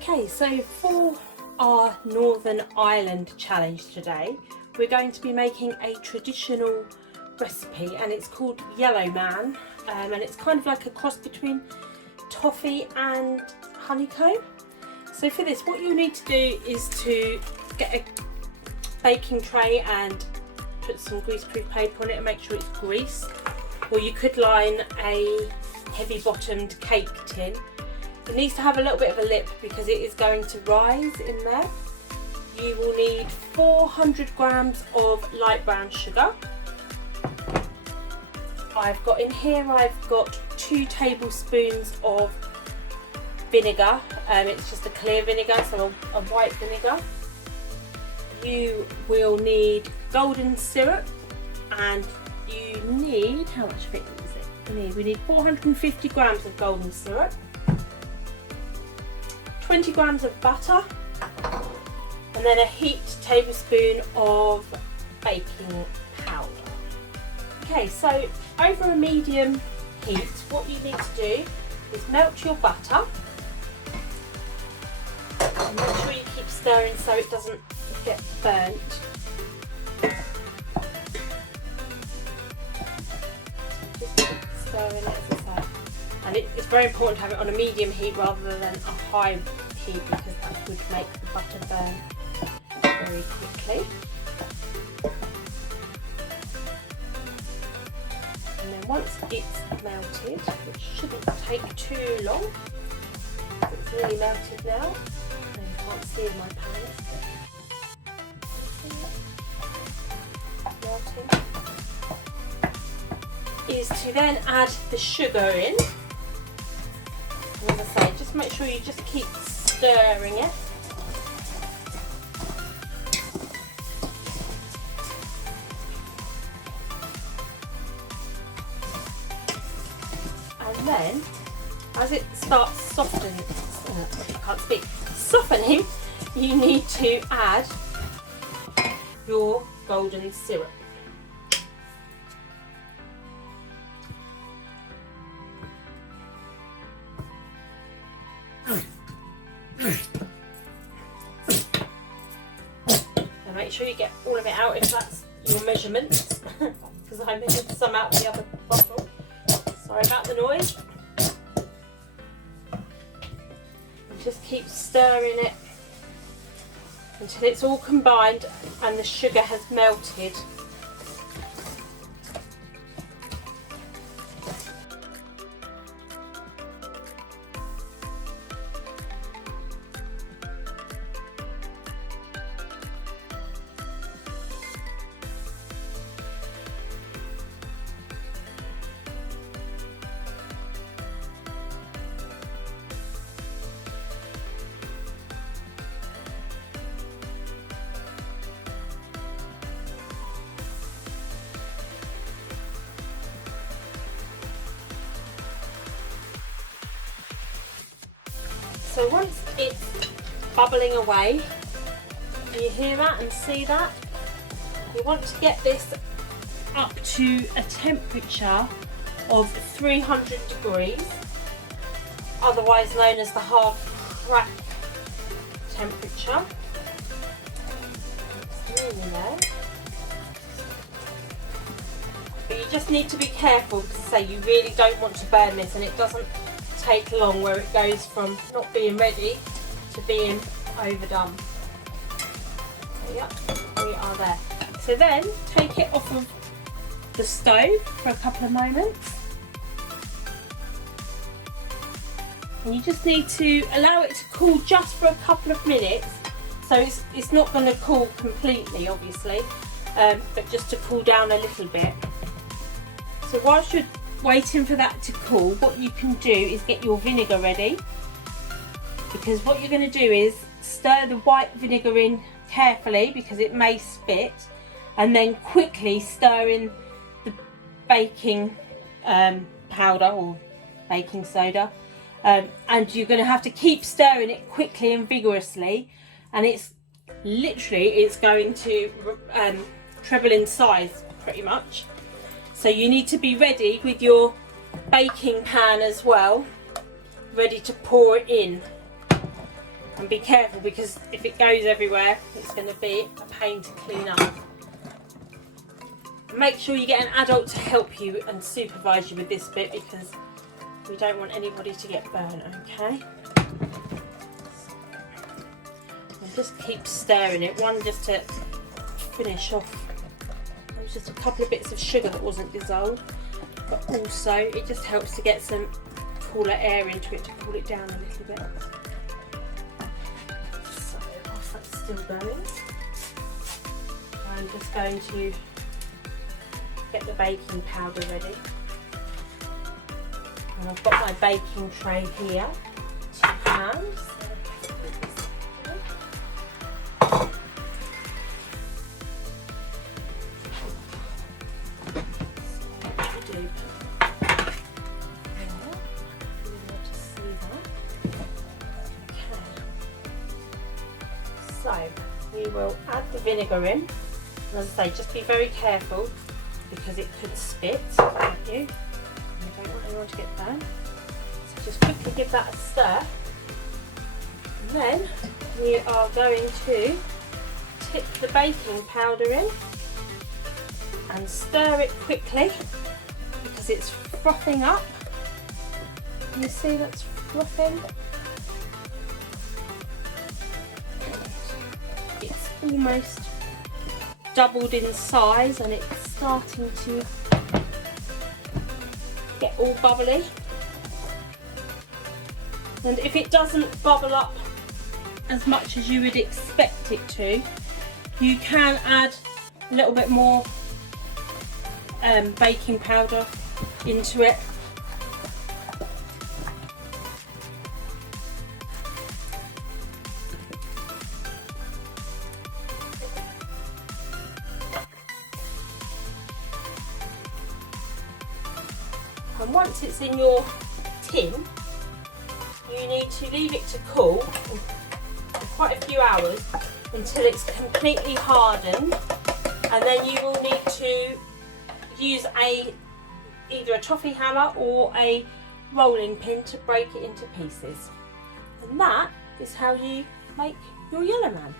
Okay, so for our Northern Ireland challenge today, we're going to be making a traditional recipe, and it's called Yellowman, and it's kind of like a cross between toffee and honeycomb. So for this, what you need to do is to get a baking tray and put some greaseproof paper on it and make sure it's greased, or you could line a heavy bottomed cake tin. It needs to have a little bit of a lip because it is going to rise in there. You will need 400 grams of light brown sugar. I've got 2 tablespoons of vinegar. It's just a clear vinegar, so a white vinegar. You will need golden syrup, and you need, how much of it is it? We need 450 grams of golden syrup, 20 grams of butter, and then a heaped tablespoon of baking powder. Okay, so over a medium heat, what you need to do is melt your butter, and make sure you keep stirring so it doesn't get burnt. Just keep stirring it, as I say. And it's very important to have it on a medium heat rather than a high heat, because that would make the butter burn very quickly. And then once it's melted, which shouldn't take too long, it's nearly melted now, and you can't see in my pan. Melting. Is to then add the sugar in. And as I say, just make sure you just keep stirring it. And then, as it starts softening, softening, you need to add your golden syrup. And make sure you get all of it out if that's your measurements, because I measured some out of the other bottle. Sorry about the noise. And just keep stirring it until it's all combined and the sugar has melted. So once it's bubbling away, can you hear that and see that? You want to get this up to a temperature of 300 degrees, otherwise known as the hard crack temperature. It's nearly there. But you just need to be careful, because say you really don't want to burn this, and it doesn't take long where it goes from not being ready to being overdone. So yep, we are there. So then take it off of the stove for a couple of moments, and you just need to allow it to cool just for a couple of minutes. So it's not going to cool completely, obviously, but just to cool down a little bit. So whilst you're waiting for that to cool, what you can do is get your vinegar ready, because what you're going to do is stir the white vinegar in carefully, because it may spit, and then quickly stir in the baking powder or baking soda, and you're going to have to keep stirring it quickly and vigorously, and it's going to treble in size pretty much. So you need to be ready with your baking pan as well, ready to pour it in. And be careful, because if it goes everywhere, it's going to be a pain to clean up. Make sure you get an adult to help you and supervise you with this bit, because we don't want anybody to get burnt, okay? And just keep stirring it. One, just to finish off. There was just a couple of bits of sugar that wasn't dissolved, but also it just helps to get some cooler air into it to cool it down a little bit. So whilst that's still going, I'm just going to get the baking powder ready. And I've got my baking tray here, 2 pans. So we will add the vinegar in. And as I say, just be very careful, because it could spit at you. I don't want anyone to get burned. So just quickly give that a stir. And then we are going to tip the baking powder in and stir it quickly, because it's frothing up. Can you see that's frothing? It's almost doubled in size, and it's starting to get all bubbly. And if it doesn't bubble up as much as you would expect it to, you can add a little bit more baking powder into it. And once it's in your tin, you need to leave it to cool for quite a few hours until it's completely hardened, and then you will need to use either a toffee hammer or a rolling pin to break it into pieces. And that is how you make your Yellowman.